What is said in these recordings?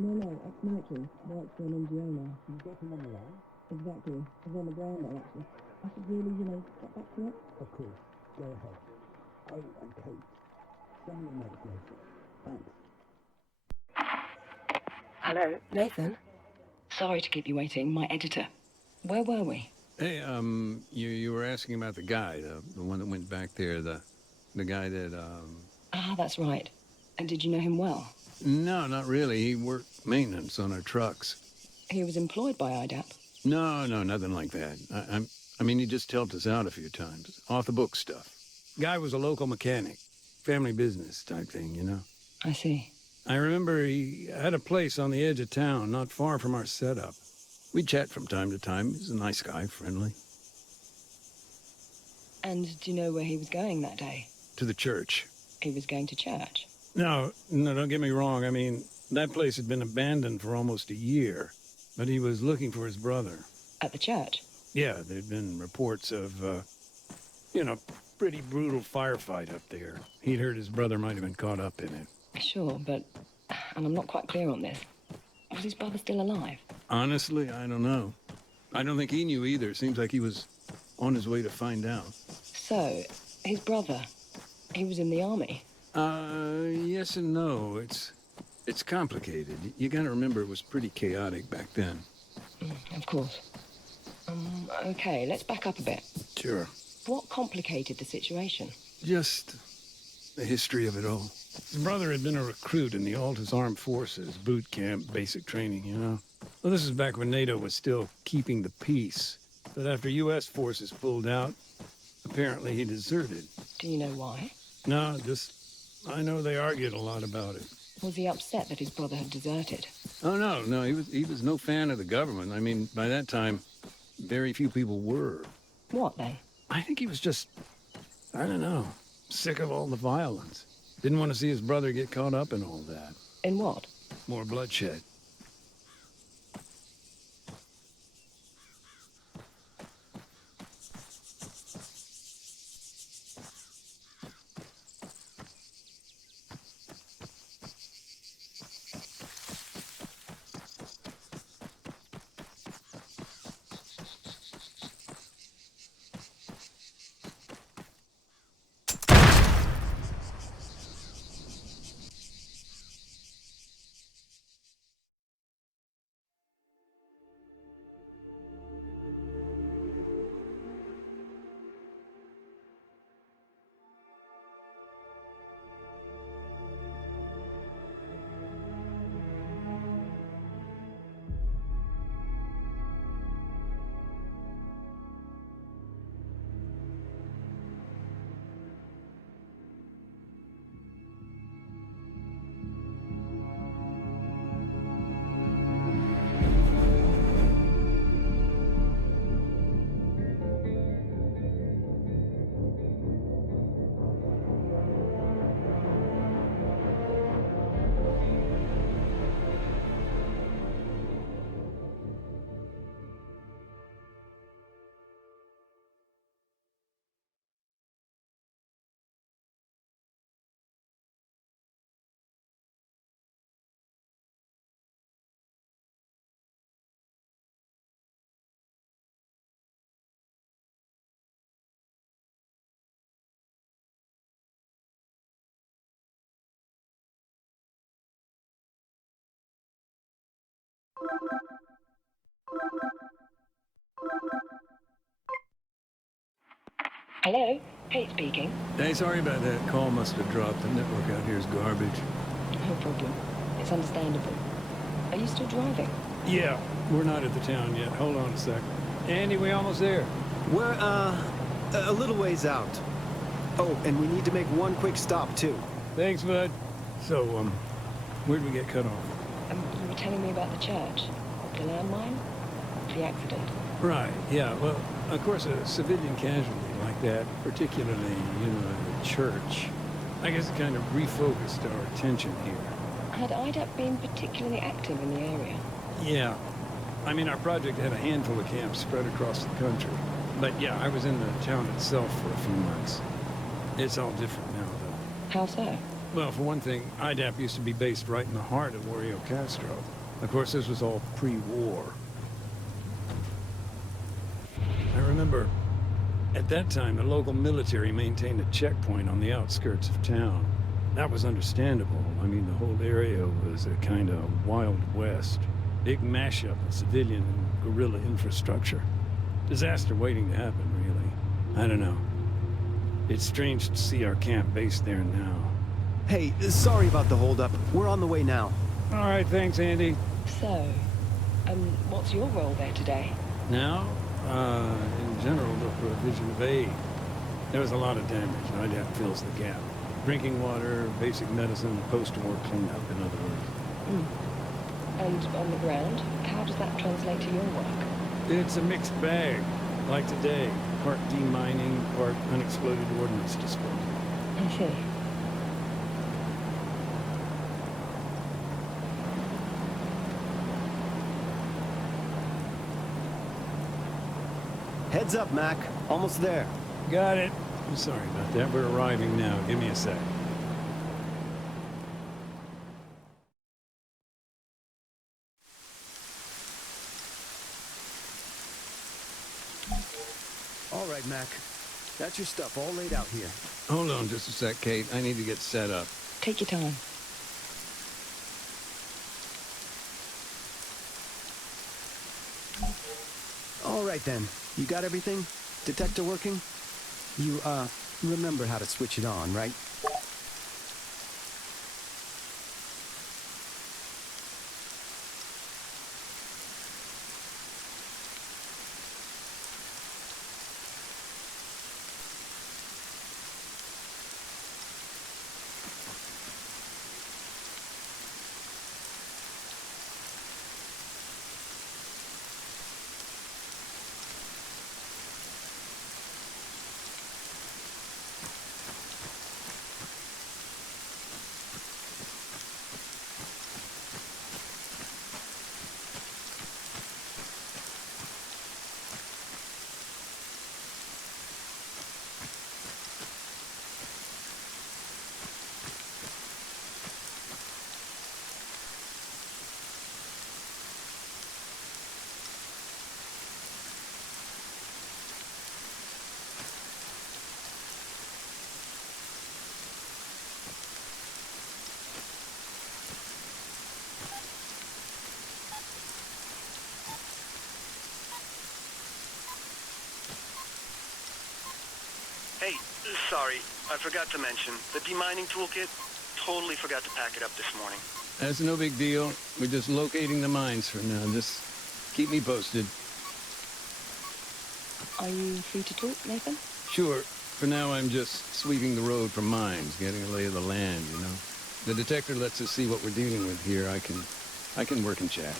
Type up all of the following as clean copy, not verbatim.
No, ex-military. Works for an NGO now. You got him on the line? Exactly. He's on the ground now, actually. I should really, get back to it. Of course. Go ahead. Oh, and Kate, send me a note later. Thanks. Hello, Nathan? Sorry to keep you waiting. My editor. Where were we? Hey, you were asking about the guy, the one that went back there, the guy that, Ah, that's right. And did you know him well? No, not really. He worked maintenance on our trucks. He was employed by IDAP? No, nothing like that. I mean, he just helped us out a few times. Off-the-book stuff. Guy was a local mechanic. Family business type thing, you know? I see. I remember he had a place on the edge of town, not far from our setup. We'd chat from time to time. He's a nice guy, friendly. And do you know where he was going that day? To the church. He was going to church? No, don't get me wrong. I mean, that place had been abandoned for almost a year. But he was looking for his brother. At the church? Yeah, there'd been reports of, pretty brutal firefight up there. He'd heard his brother might have been caught up in it. Sure, but... And I'm not quite clear on this. Was his brother still alive? Honestly, I don't know. I don't think he knew either. Seems like he was on his way to find out. So, his brother, he was in the army? Yes and no. It's complicated. You gotta remember it was pretty chaotic back then. Of course. Okay, let's back up a bit. Sure. What complicated the situation? Just the history of it all. His brother had been a recruit in the Altis Armed Forces, boot camp, basic training, you know? Well, this is back when NATO was still keeping the peace. But after U.S. forces pulled out, apparently he deserted. Do you know why? No, I know they argued a lot about it. Was he upset that his brother had deserted? Oh, no, he was no fan of the government. I mean, by that time, very few people were. What, then? I think he was just, I don't know, sick of all the violence. Didn't want to see his brother get caught up in all that. In what? More bloodshed. Hello? Kate speaking. Hey, sorry about that. Call must have dropped. The network out here is garbage. No problem. It's understandable. Are you still driving? Yeah, we're not at the town yet. Hold on a sec. Andy, we almost there. We're, a little ways out. Oh, and we need to make one quick stop, too. Thanks, bud. So, where'd we get cut off? You were telling me about the church. The landmine? The accident. Right, yeah. Well, of course, a civilian casualty like that, particularly, the church, I guess it kind of refocused our attention here. Had IDAP been particularly active in the area? Yeah. I mean, our project had a handful of camps spread across the country. But yeah, I was in the town itself for a few months. It's all different now, though. How so? Well, for one thing, IDAP used to be based right in the heart of Wario Castro. Of course, this was all pre-war. I remember, at that time, the local military maintained a checkpoint on the outskirts of town. That was understandable. I mean, the whole area was a kind of Wild West. Big mashup of civilian and guerrilla infrastructure. Disaster waiting to happen, really. I don't know. It's strange to see our camp based there now. Hey, sorry about the holdup. We're on the way now. All right, thanks, Andy. So, what's your role there today? Now, in general, the provision of aid. There was a lot of damage, and IDAP fills the gap. Drinking water, basic medicine, post-war cleanup, in other words. And on the ground, how does that translate to your work? It's a mixed bag, like today. Part demining, part unexploded ordnance disposal. I see. Heads up, Mac. Almost there. Got it. I'm sorry about that. We're arriving now. Give me a sec. All right, Mac. That's your stuff all laid out here. Hold on just a sec, Kate. I need to get set up. Take your time. All right, then. You got everything? Detector working? You, remember how to switch it on, right? Hey, sorry, I forgot to mention, the demining toolkit, totally forgot to pack it up this morning. That's no big deal. We're just locating the mines for now. Just keep me posted. Are you free to talk, Nathan? Sure. For now, I'm just sweeping the road for mines, getting a lay of the land, you know. The detector lets us see what we're dealing with here. I can work and chat.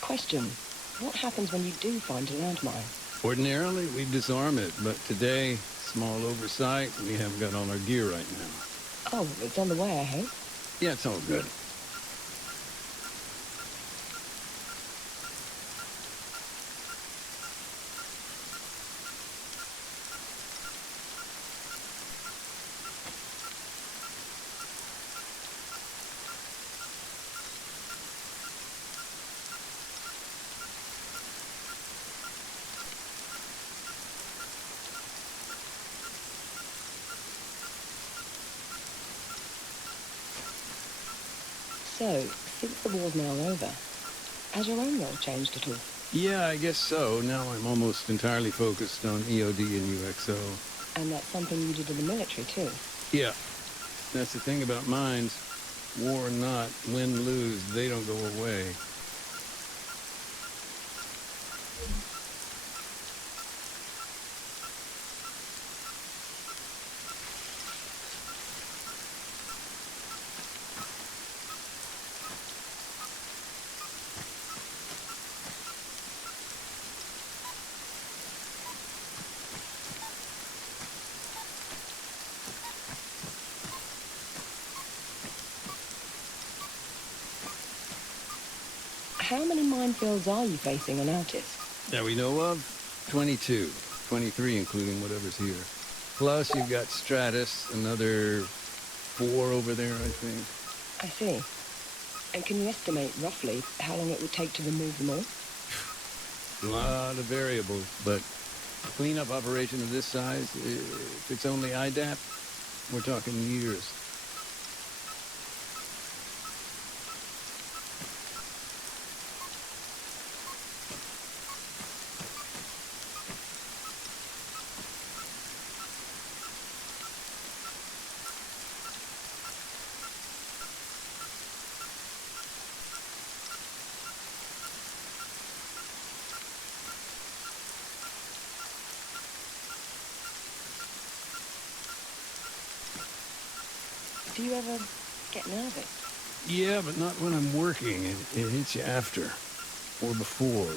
Question. What happens when you do find a landmine? Ordinarily, we disarm it, but today, small oversight, we haven't got all our gear right now. Oh, it's on the way, I hope. Yeah, it's all good. So, since the war's now over, has your own role changed at all? Yeah, I guess so. Now I'm almost entirely focused on EOD and UXO. And that's something you did in the military, too? Yeah, that's the thing about mines. War or not, win, lose, they don't go away. How many minefields are you facing on Altis? That we know of, 22. 23 including whatever's here. Plus you've got Stratis, another 4 over there, I think. I see. And can you estimate, roughly, how long it would take to remove them all? A lot of variables, but a cleanup operation of this size, if it's only IDAP, we're talking years. Do you ever get nervous? Yeah, but not when I'm working. It hits you after. Or before.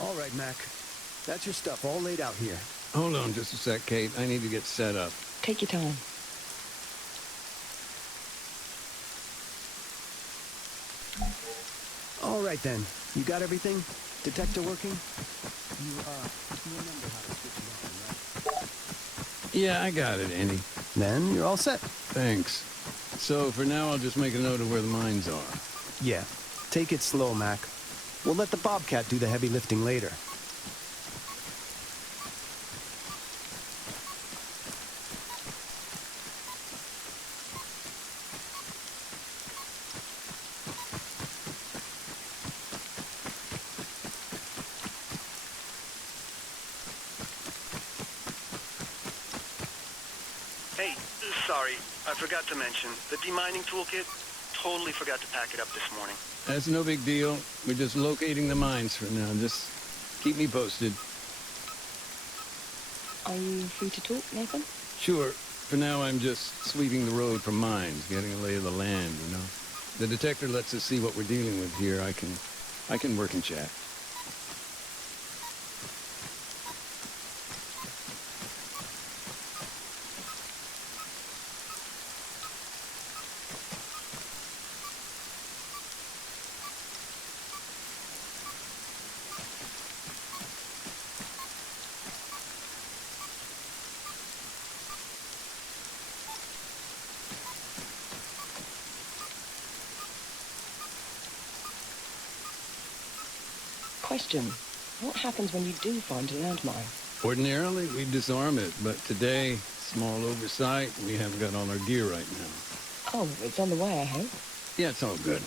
All right, Mac. That's your stuff all laid out here. Hold on just a sec, Kate. I need to get set up. Take your time. All right, then. You got everything? Detector working? You remember how to switch it on, right? Yeah, I got it, Andy. Then you're all set. Thanks. So for now, I'll just make a note of where the mines are. Yeah. Take it slow, Mac. We'll let the Bobcat do the heavy lifting later. Sorry, I forgot to mention, the demining toolkit, totally forgot to pack it up this morning. That's no big deal. We're just locating the mines for now. Just keep me posted. Are you free to talk, Nathan? Sure. For now, I'm just sweeping the road for mines, getting a lay of the land, you know. The detector lets us see what we're dealing with here. I can work and chat. Question. What happens when you do find a landmine? Ordinarily, we disarm it, but today, small oversight, we haven't got all our gear right now. Oh, it's on the way, I hope. Yeah, it's all good.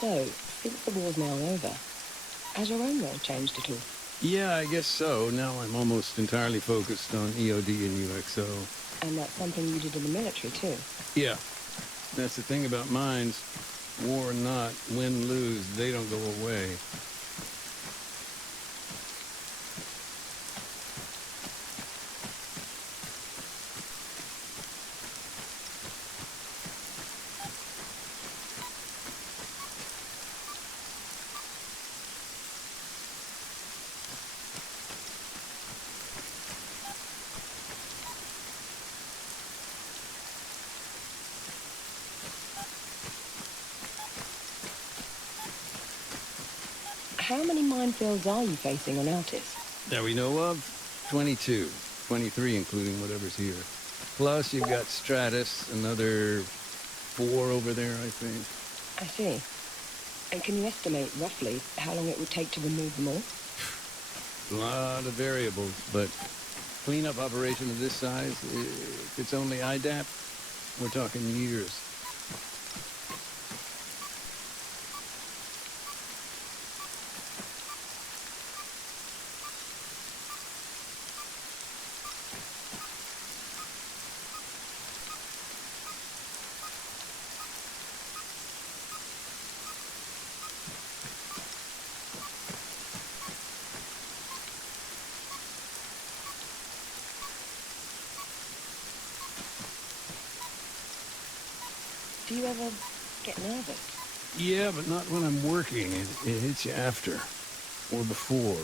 So, since the war's now over, has your own role changed at all? Yeah, I guess so. Now I'm almost entirely focused on EOD and UXO. And that's something you did in the military, too? Yeah, that's the thing about mines. War or not, win, lose, they don't go away. How many minefields are you facing on Altis? That we know of, 22. 23 including whatever's here. Plus you've got Stratis, another 4 over there, I think. I see. And can you estimate, roughly, how long it would take to remove them all? A lot of variables, but cleanup operation of this size, if it's only IDAP, we're talking years. Do you ever get nervous? Yeah, but not when I'm working. It hits you after. Or before.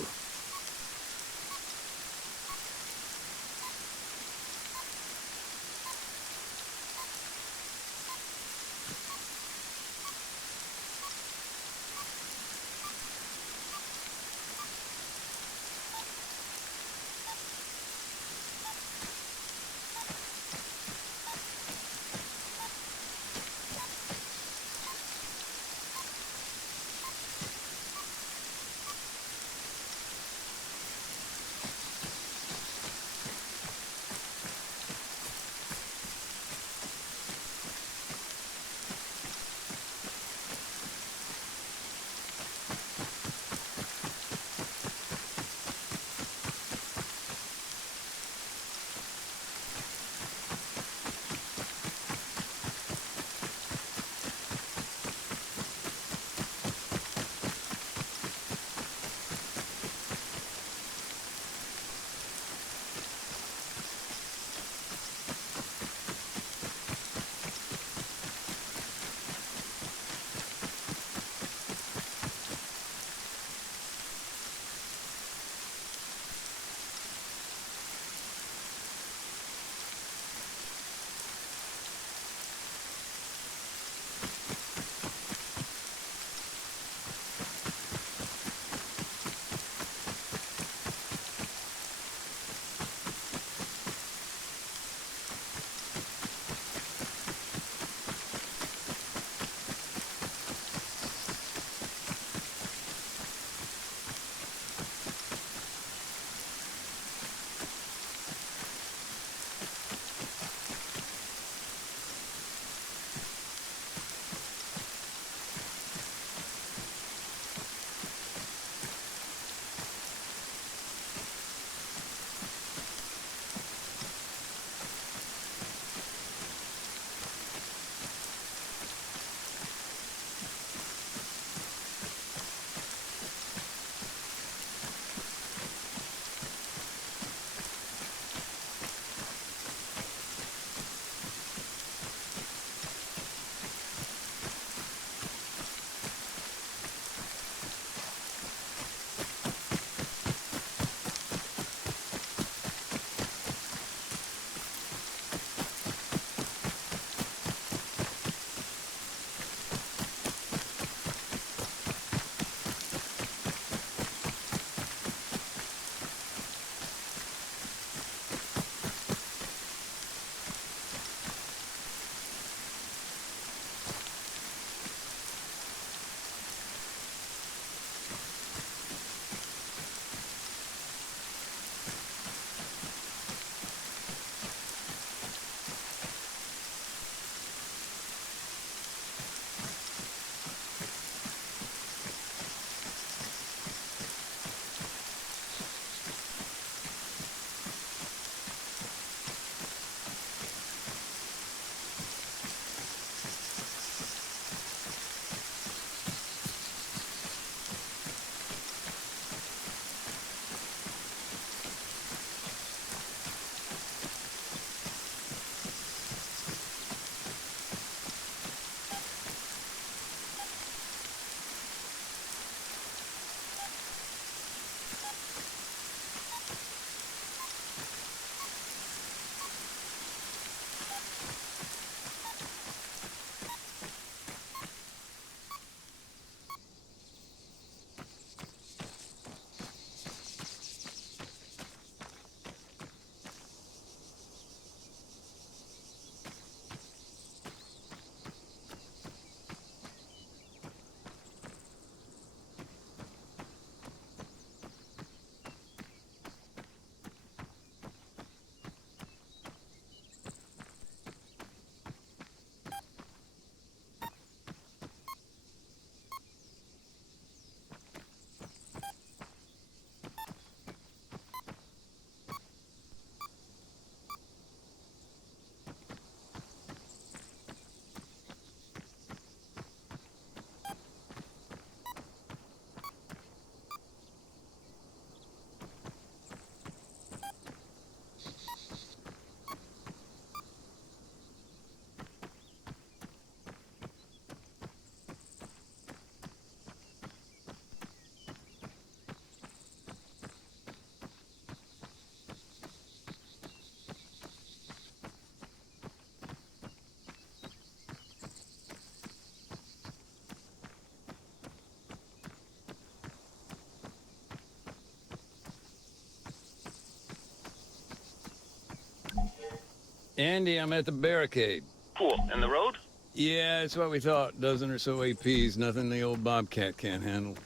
Andy, I'm at the barricade. Cool. And the road? Yeah, it's what we thought. Dozen or so APs, nothing the old Bobcat can't handle.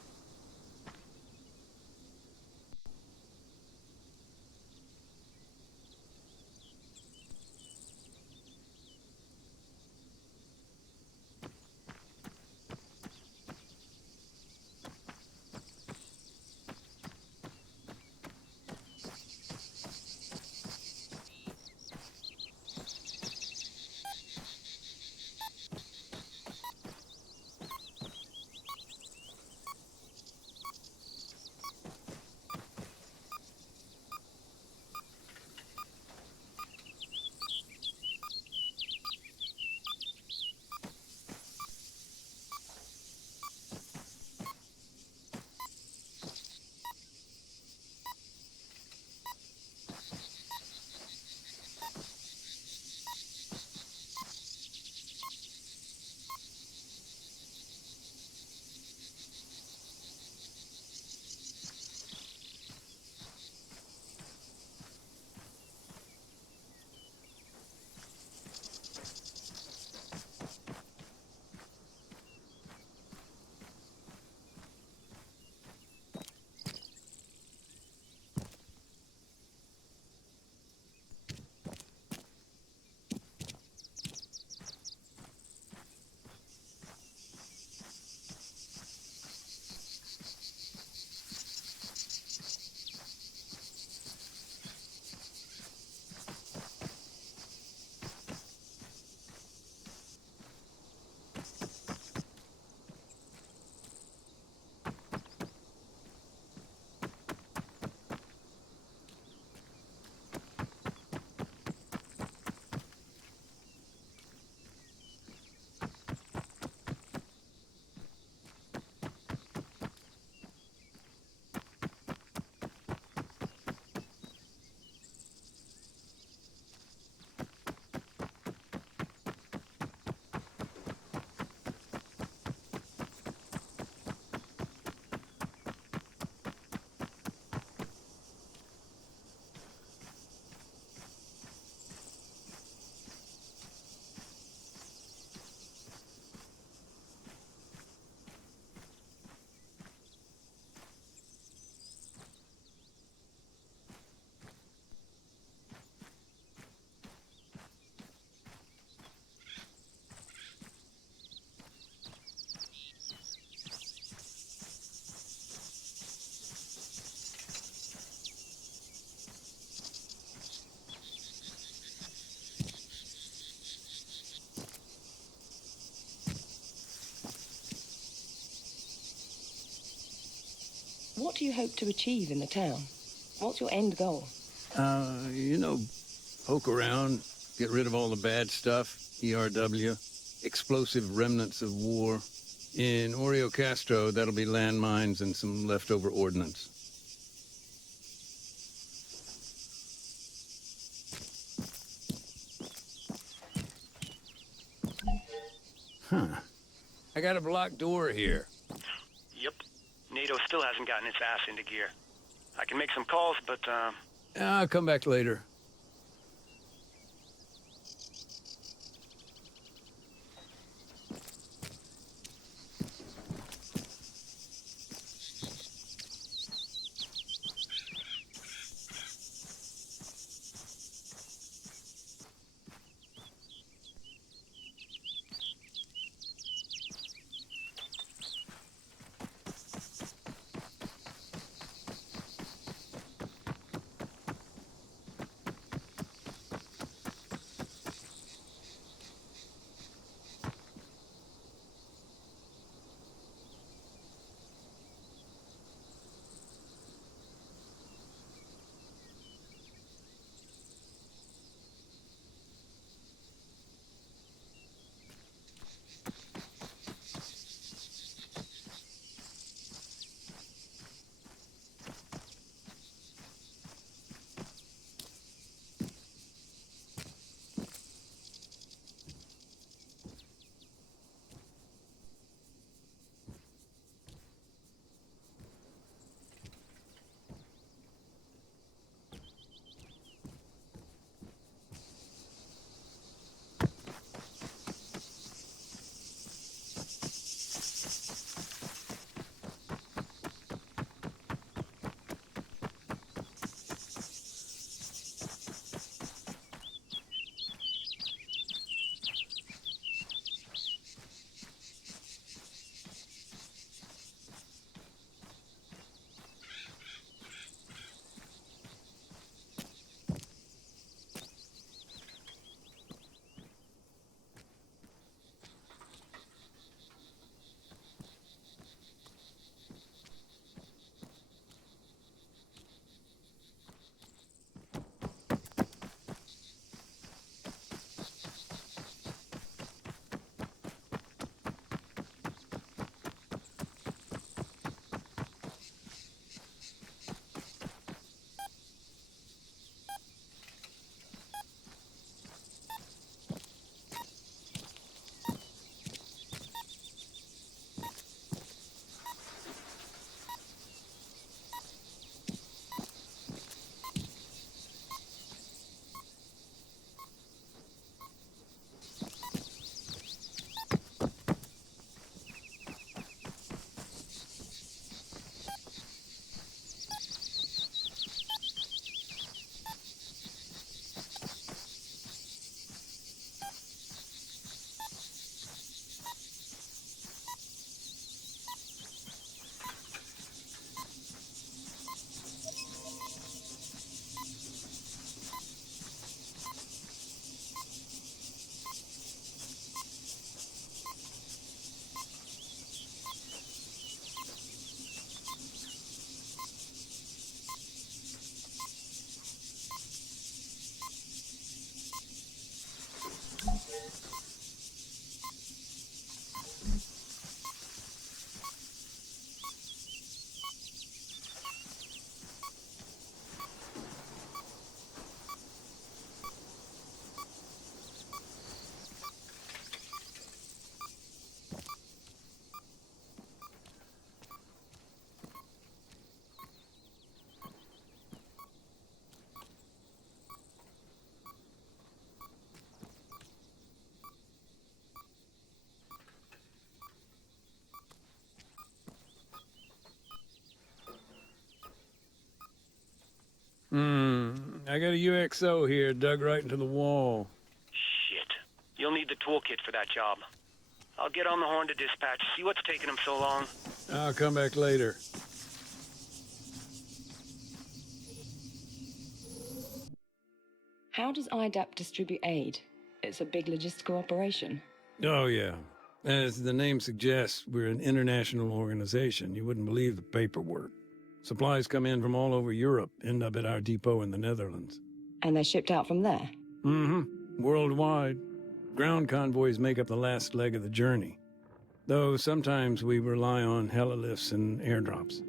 What do you hope to achieve in the town? What's your end goal? You know, poke around, get rid of all the bad stuff, ERW, explosive remnants of war. In Oreo Castro, that'll be landmines and some leftover ordnance. Huh. I got a blocked door here. Yep. NATO still hasn't gotten its ass into gear. I can make some calls, but, I'll come back later. I got a UXO here dug right into the wall. Shit. You'll need the toolkit for that job. I'll get on the horn to dispatch, see what's taking them so long. I'll come back later. How does IDAP distribute aid? It's a big logistical operation. Oh, yeah. As the name suggests, we're an international organization. You wouldn't believe the paperwork. Supplies come in from all over Europe, end up at our depot in the Netherlands. And they're shipped out from there? Mm-hmm. Worldwide. Ground convoys make up the last leg of the journey. Though sometimes we rely on helilifts and airdrops.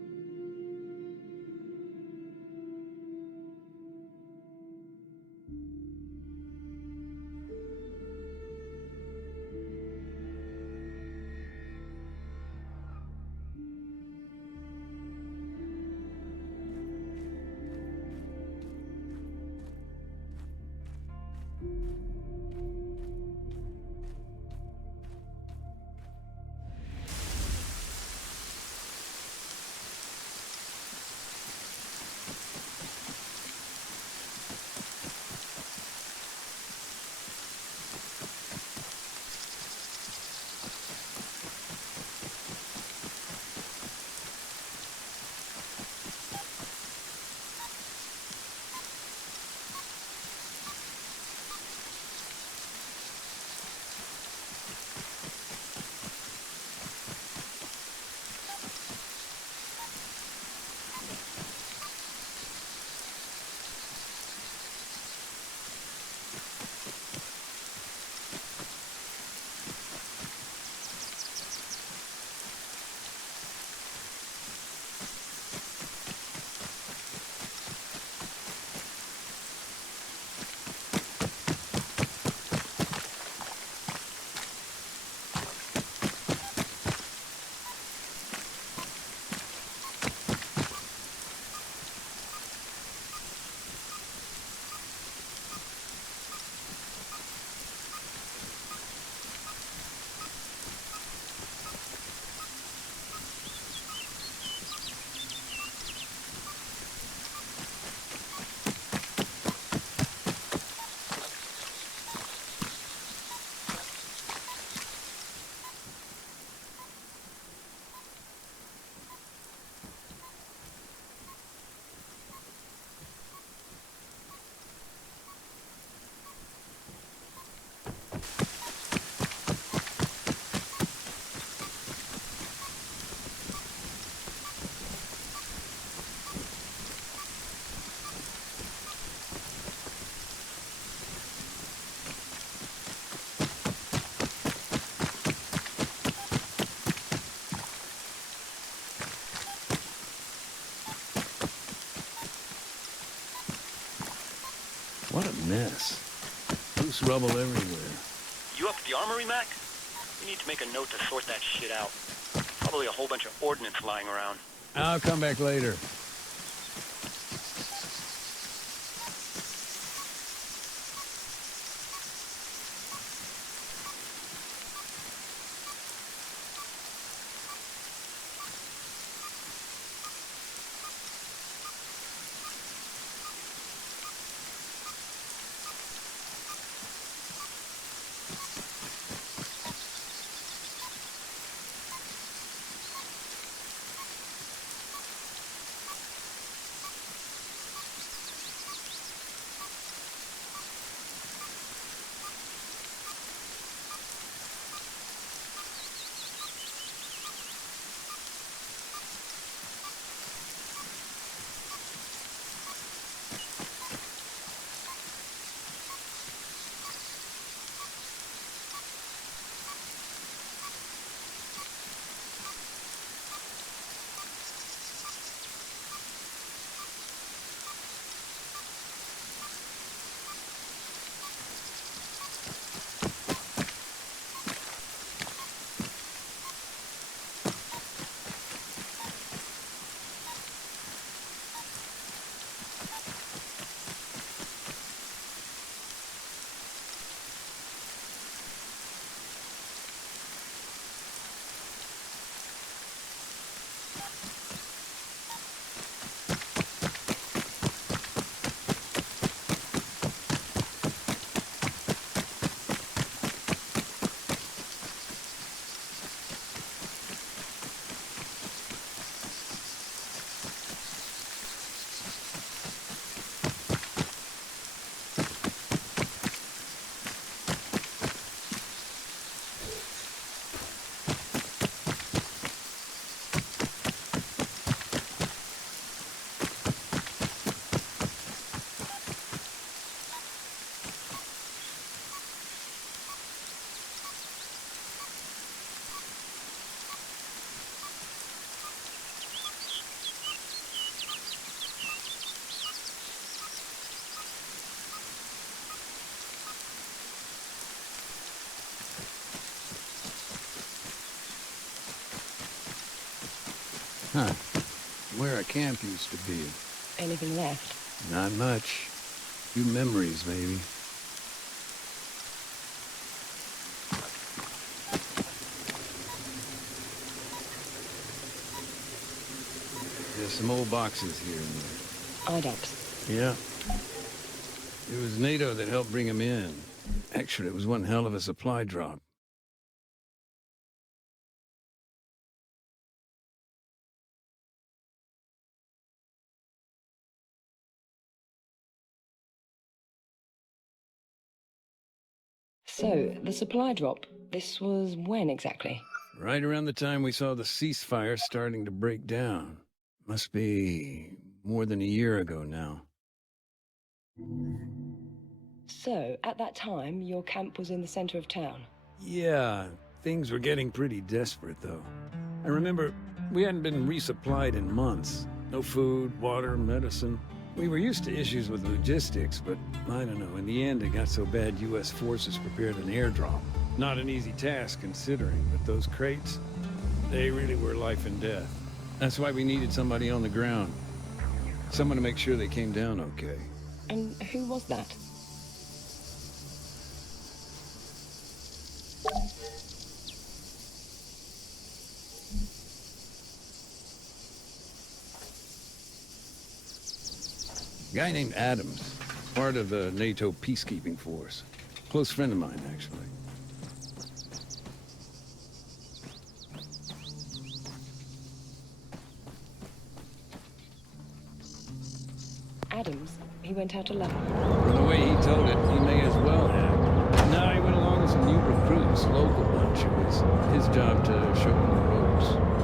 What a mess. Loose rubble everywhere. You up at the armory, Mac? We need to make a note to sort that shit out. Probably a whole bunch of ordnance lying around. I'll come back later. Huh. Where a camp used to be. Anything left? Not much. Few memories, maybe. There's some old boxes here and there. IDAPs. Yeah. It was NATO that helped bring them in. Actually, it was one hell of a supply drop. So, the supply drop, this was when exactly? Right around the time we saw the ceasefire starting to break down. Must be more than a year ago now. So, at that time, your camp was in the center of town. Yeah, things were getting pretty desperate, though. I remember we hadn't been resupplied in months. No food, water, medicine. We were used to issues with logistics, but I don't know, in the end it got so bad U.S. forces prepared an airdrop. Not an easy task considering, but those crates, they really were life and death. That's why we needed somebody on the ground. Someone to make sure they came down okay. And who was that? A guy named Adams, part of the NATO peacekeeping force. Close friend of mine, actually. Adams? He went out alone. From the way he told it, he may as well have. No, he went along with some new recruits, local bunch. It was his job to show them the ropes.